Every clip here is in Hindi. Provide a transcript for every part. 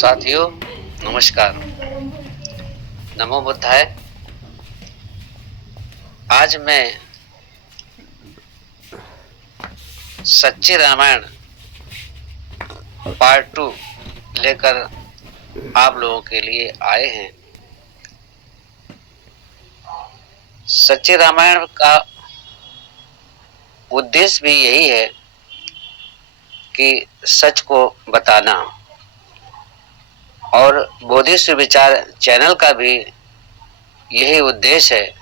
साथियों नमस्कार। नमो बुद्धाय। आज मैं सच्ची रामायण पार्ट 2 लेकर आप लोगों के लिए आए हैं। सच्ची रामायण का उद्देश्य भी यही है कि सच को बताना, और बोधिसत्व विचार चैनल का भी यही उद्देश्य है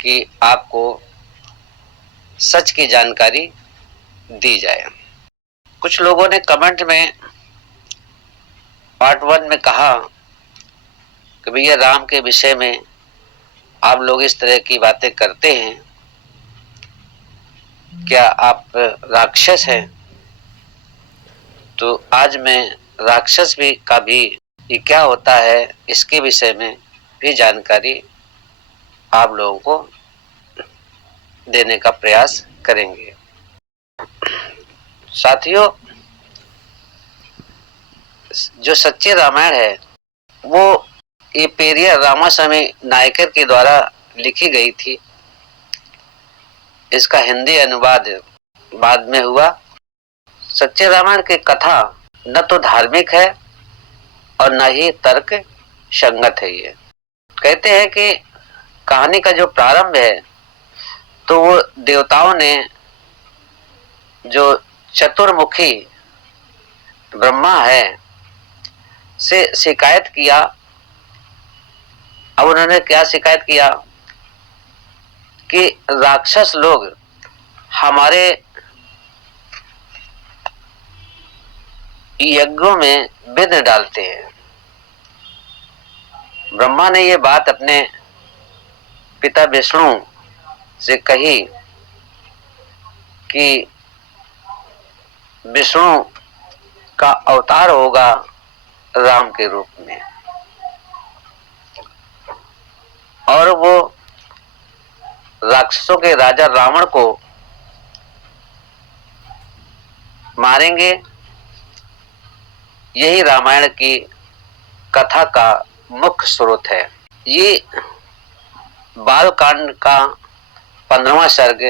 कि आपको सच की जानकारी दी जाए। कुछ लोगों ने कमेंट में पार्ट 1 में कहा कि भैया राम के विषय में आप लोग इस तरह की बातें करते हैं, क्या आप राक्षस हैं? तो आज मैं राक्षस भी ये क्या होता है इसके विषय में भी जानकारी आप लोगों को देने का प्रयास करेंगे। साथियों, जो सच्ची रामायण है वो ये पेरियर रामास्वामी नायकर के द्वारा लिखी गई थी। इसका हिंदी अनुवाद बाद में हुआ। सच्चे रामायण की कथा न तो धार्मिक है और न ही तर्क संगत है। ये कहते हैं कि कहानी का जो प्रारंभ है तो वो देवताओं ने जो चतुर्मुखी ब्रह्मा है से शिकायत किया। अब उन्होंने क्या शिकायत किया कि राक्षस लोग हमारे यज्ञों में विघ्न डालते हैं। ब्रह्मा ने ये बात अपने पिता विष्णु से कही कि विष्णु का अवतार होगा राम के रूप में, और वो राक्षसों के राजा रावण को मारेंगे। यही रामायण की कथा का मुख्य स्रोत है। ये बालकांड का 15वां सर्ग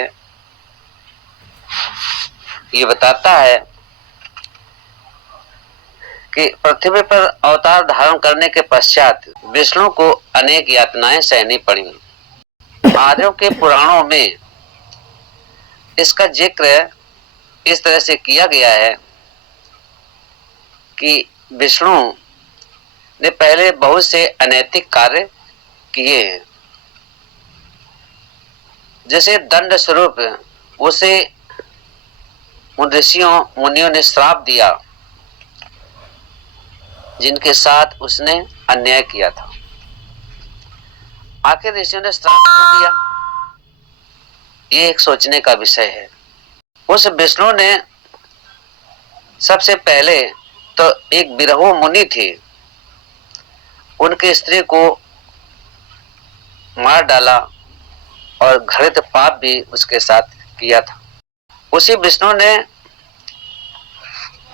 ये बताता है कि पृथ्वी पर अवतार धारण करने के पश्चात विष्णु को अनेक यातनाएं सहनी पड़ी। आर्यों के पुराणों में इसका जिक्र इस तरह से किया गया है कि विष्णु ने पहले बहुत से अनैतिक कार्य किए हैं। जैसे दंड स्वरूप उसे उन ऋषियों मुनियों ने श्राप दिया जिनके साथ उसने अन्याय किया था। आखिर ऋषियों ने श्राप क्यों दिया, ये एक सोचने का विषय है। उस विष्णु ने सबसे पहले तो एक विरहो मुनि थे, उनकी स्त्री को मार डाला और घृत पाप भी उसके साथ किया था। उसी विष्णु ने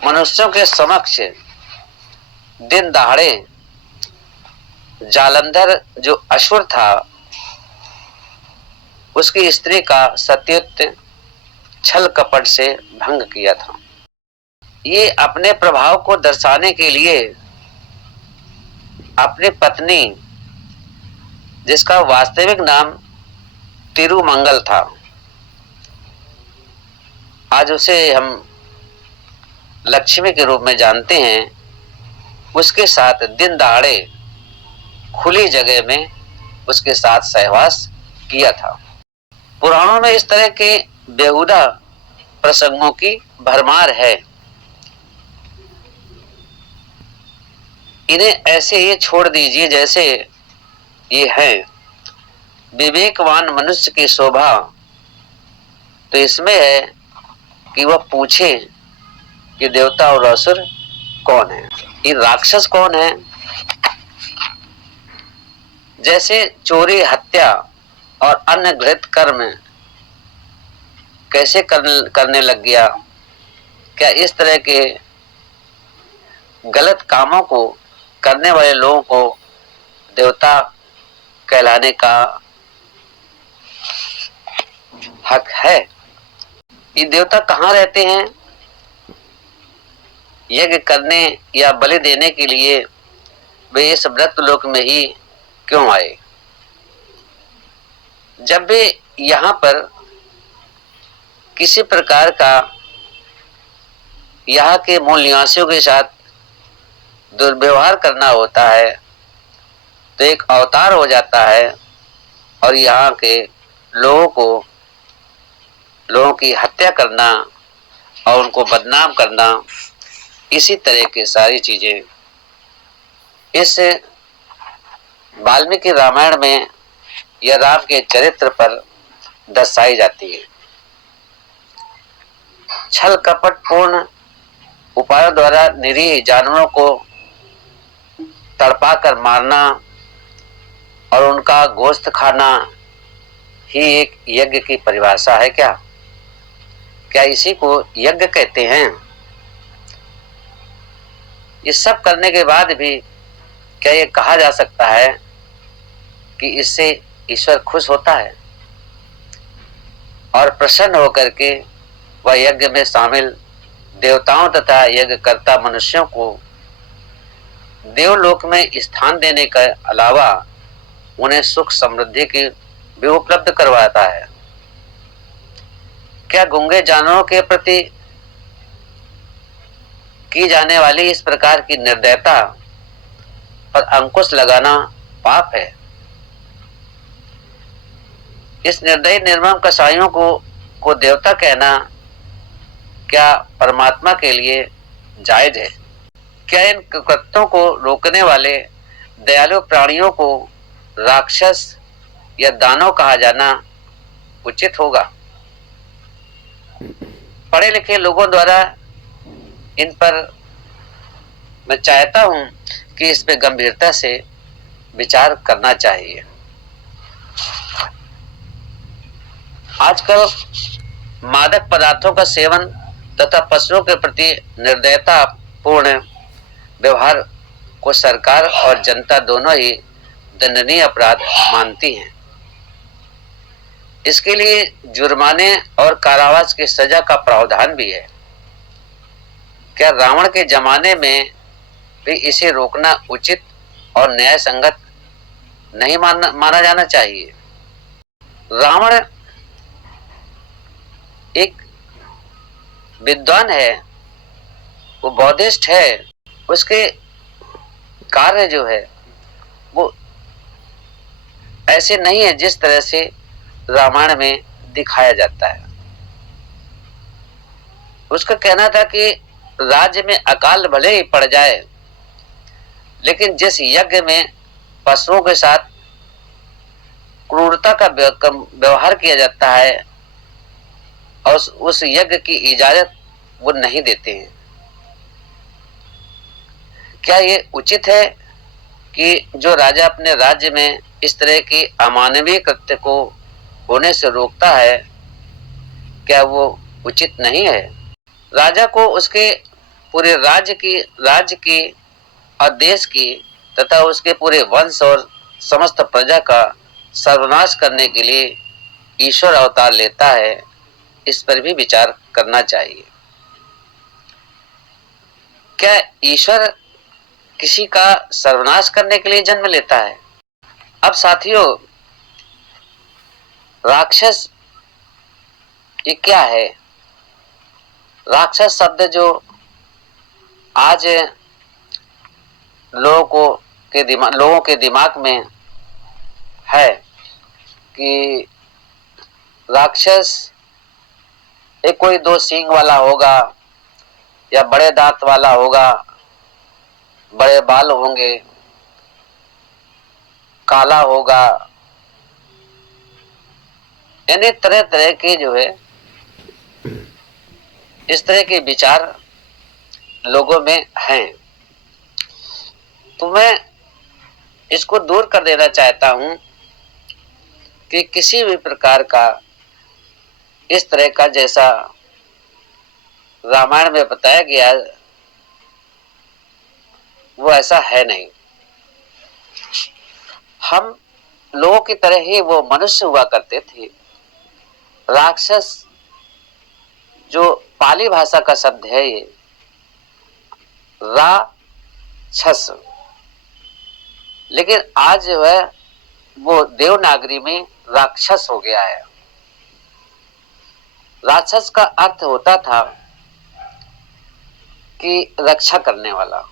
मनुष्यों के समक्ष दिन दहाड़े जालंधर जो असुर था उसकी स्त्री का सतीत्व छल कपट से भंग किया था। ये अपने प्रभाव को दर्शाने के लिए अपनी पत्नी, जिसका वास्तविक नाम तिरुमंगल था, आज उसे हम लक्ष्मी के रूप में जानते हैं, उसके साथ दिन दहाड़े खुली जगह में उसके साथ सहवास किया था। पुराणों में इस तरह के बेहुदा प्रसंगों की भरमार है। इन्हें ऐसे ही छोड़ दीजिए जैसे ये है। विवेकवान मनुष्य की शोभा तो इसमें है कि वह पूछे कि देवता और असुर कौन है, ये राक्षस कौन है। जैसे चोरी, हत्या और अन्य घृत कर्म कैसे करने लग गया, क्या इस तरह के गलत कामों को करने वाले लोगों को देवता कहलाने का हक है। ये देवता कहाँ रहते हैं? यज्ञ करने या बलि देने के लिए वे इस व्रत लोक में ही क्यों आए? जब वे यहाँ पर किसी प्रकार का यहाँ के मूल निवासियों के साथ दुर्व्यवहार करना होता है तो एक अवतार हो जाता है और यहाँ के लोगों की हत्या करना और उनको बदनाम करना, इसी तरह की सारी चीजें इस वाल्मीकि रामायण में या राम के चरित्र पर दर्शाई जाती है। छल कपट पूर्ण उपायों द्वारा निरीह जानवरों को तड़पा कर मारना और उनका गोश्त खाना ही एक यज्ञ की परिभाषा है क्या? क्या इसी को यज्ञ कहते हैं? ये सब करने के बाद भी क्या ये कहा जा सकता है कि इससे ईश्वर खुश होता है और प्रसन्न होकर के वह यज्ञ में शामिल देवताओं तथा यज्ञ करता मनुष्यों को देवलोक में स्थान देने के अलावा उन्हें सुख समृद्धि की भी उपलब्ध करवाता है? क्या गूंगे जानवरों के प्रति की जाने वाली इस प्रकार की निर्दयता पर अंकुश लगाना पाप है? इस निर्दयी निर्मम कसाईयों को देवता कहना क्या परमात्मा के लिए जायज है? क्या इन कृत्यों को रोकने वाले दयालु प्राणियों को राक्षस या दानव कहा जाना उचित होगा? पढ़े लिखे लोगों द्वारा इन पर मैं चाहता हूं कि इस पे गंभीरता से विचार करना चाहिए। आजकल मादक पदार्थों का सेवन तथा पशुओं के प्रति निर्दयता पूर्ण व्यवहार को सरकार और जनता दोनों ही दंडनीय अपराध मानती हैं। इसके लिए जुर्माने और कारावास की सजा का प्रावधान भी है। क्या रावण के जमाने में भी इसे रोकना उचित और न्याय संगत नहीं माना जाना चाहिए? रावण एक विद्वान है, वो बौद्धिस्ट है, उसके कार्य जो है वो ऐसे नहीं है जिस तरह से रामायण में दिखाया जाता है। उसका कहना था कि राज्य में अकाल भले ही पड़ जाए, लेकिन जिस यज्ञ में पशुओं के साथ क्रूरता का व्यवहार किया जाता है और उस यज्ञ की इजाजत वो नहीं देते हैं। क्या ये उचित है कि जो राजा अपने राज्य में इस तरह की अमानवीय कृत्य को होने से रोकता है, क्या वो उचित नहीं है? राजा को उसके पूरे राज्य की और देश की तथा उसके पूरे वंश और समस्त प्रजा का सर्वनाश करने के लिए ईश्वर अवतार लेता है, इस पर भी विचार करना चाहिए। क्या ईश्वर किसी का सर्वनाश करने के लिए जन्म लेता है? अब साथियों, राक्षस ये क्या है? राक्षस शब्द जो आज लोगों के दिमाग में है कि राक्षस एक कोई दो सींग वाला होगा या बड़े दांत वाला होगा, बड़े बाल होंगे, काला होगा, यानी तरह तरह के जो है इस तरह के विचार लोगों में हैं। तो मैं इसको दूर कर देना चाहता हूं कि किसी भी प्रकार का इस तरह का जैसा रामायण में बताया गया वो ऐसा है नहीं। हम लोगों की तरह ही वो मनुष्य हुआ करते थे। राक्षस जो पाली भाषा का शब्द है, ये राक्षस, लेकिन आज जो है वो देवनागरी में राक्षस हो गया है। राक्षस का अर्थ होता था कि रक्षा करने वाला।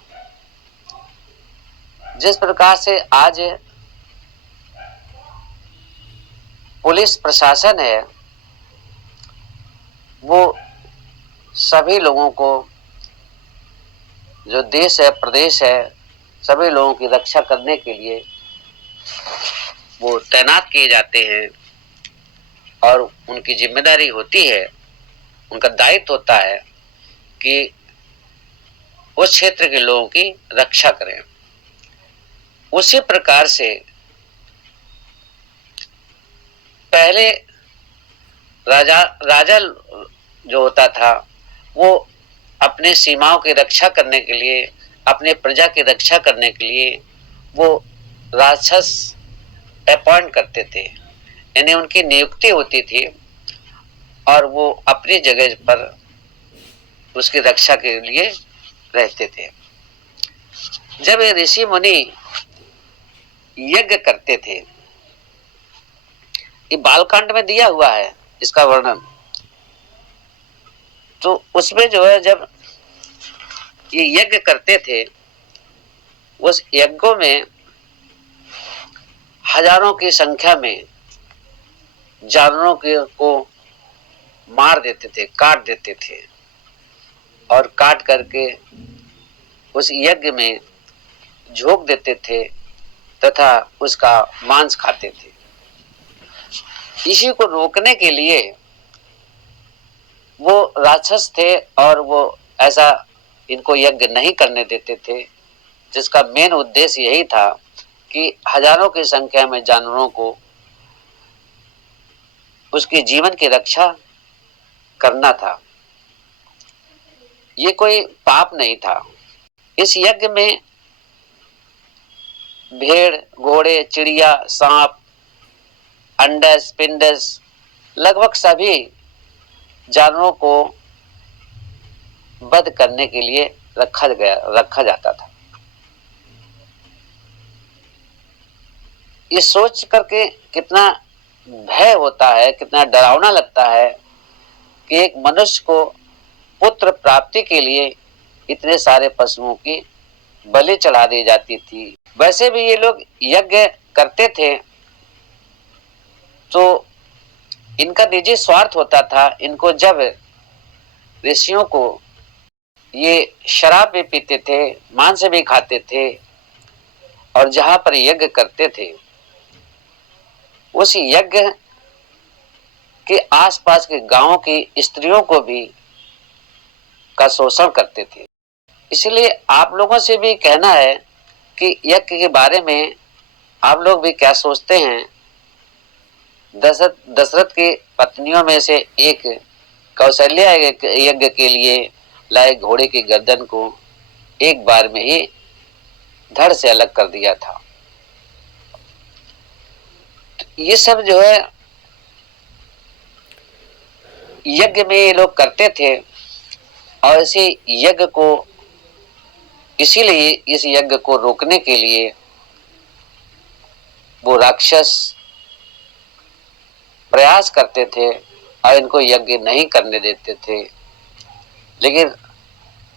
जिस प्रकार से आज पुलिस प्रशासन है, वो सभी लोगों को, जो देश है, प्रदेश है, सभी लोगों की रक्षा करने के लिए वो तैनात किए जाते हैं और उनकी जिम्मेदारी होती है, उनका दायित्व होता है कि उस क्षेत्र के लोगों की रक्षा करें। उसी प्रकार से पहले राजा जो होता था, वो अपने सीमाओं की रक्षा करने के लिए, अपने प्रजा की रक्षा करने के लिए वो राक्षस अपॉइंट करते थे, यानी उनकी नियुक्ति होती थी और वो अपनी जगह पर उसकी रक्षा के लिए रहते थे। जब ये ऋषि मुनि यज्ञ करते थे, ये बालकांड में दिया हुआ है इसका वर्णन, तो उसमें जो है जब ये यज्ञ करते थे, उस यज्ञों में हजारों की संख्या में जानवरों को मार देते थे, काट देते थे और काट करके उस यज्ञ में झोंक देते थे तथा उसका मांस खाते थे। इसी को रोकने के लिए वो राक्षस थे और वो ऐसा इनको यज्ञ नहीं करने देते थे, जिसका मेन उद्देश्य यही था कि हजारों की संख्या में जानवरों को उसके जीवन की रक्षा करना था। ये कोई पाप नहीं था। इस यज्ञ में भेड़, घोड़े, चिड़िया, सांप, अंडस, पिंडस, लगभग सभी जानवरों को वध करने के लिए रखा जाता था। ये सोच करके कितना भय होता है, कितना डरावना लगता है कि एक मनुष्य को पुत्र प्राप्ति के लिए इतने सारे पशुओं की बलि चढ़ा दी जाती थी। वैसे भी ये लोग यज्ञ करते थे तो इनका निजी स्वार्थ होता था। इनको जब ऋषियों को ये शराब भी पीते थे, मांस भी खाते थे और जहां पर यज्ञ करते थे उस यज्ञ के आसपास के गांवों की स्त्रियों को भी का शोषण करते थे। इसलिए आप लोगों से भी कहना है कि यज्ञ के बारे में आप लोग भी क्या सोचते हैं। दशरथ की पत्नियों में से एक कौशल्या यज्ञ के लिए लाए घोड़े की गर्दन को एक बार में ही धड़ से अलग कर दिया था। तो ये सब जो है यज्ञ में ये लोग करते थे और इसी यज्ञ को, इसीलिए इस यज्ञ को रोकने के लिए वो राक्षस प्रयास करते थे और इनको यज्ञ नहीं करने देते थे। लेकिन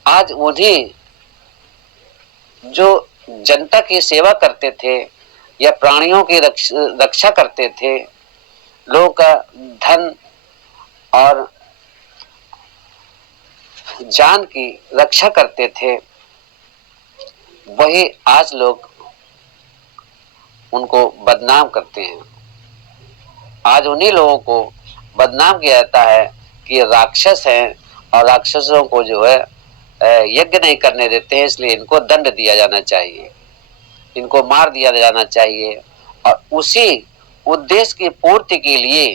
आज उन्हीं जो जनता की सेवा करते थे या प्राणियों की रक्षा करते थे, लोगों का धन और जान की रक्षा करते थे, वही आज लोग उनको बदनाम करते हैं। आज उन्हीं लोगों को बदनाम किया जाता है कि राक्षस हैं और राक्षसों को जो है यज्ञ नहीं करने देते हैं, इसलिए इनको दंड दिया जाना चाहिए, इनको मार दिया जाना चाहिए। और उसी उद्देश्य की पूर्ति के लिए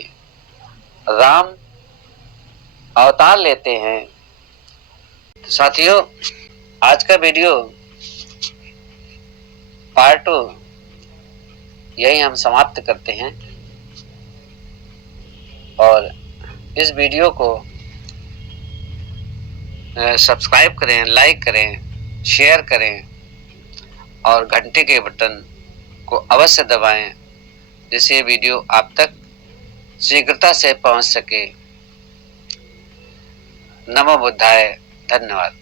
राम अवतार लेते हैं। तो साथियों, आज का वीडियो पार्ट यही हम समाप्त करते हैं और इस वीडियो को सब्सक्राइब करें, लाइक करें, शेयर करें और घंटे के बटन को अवश्य दबाएं जिससे ये वीडियो आप तक शीघ्रता से पहुंच सके। नमो बुद्धाय। धन्यवाद।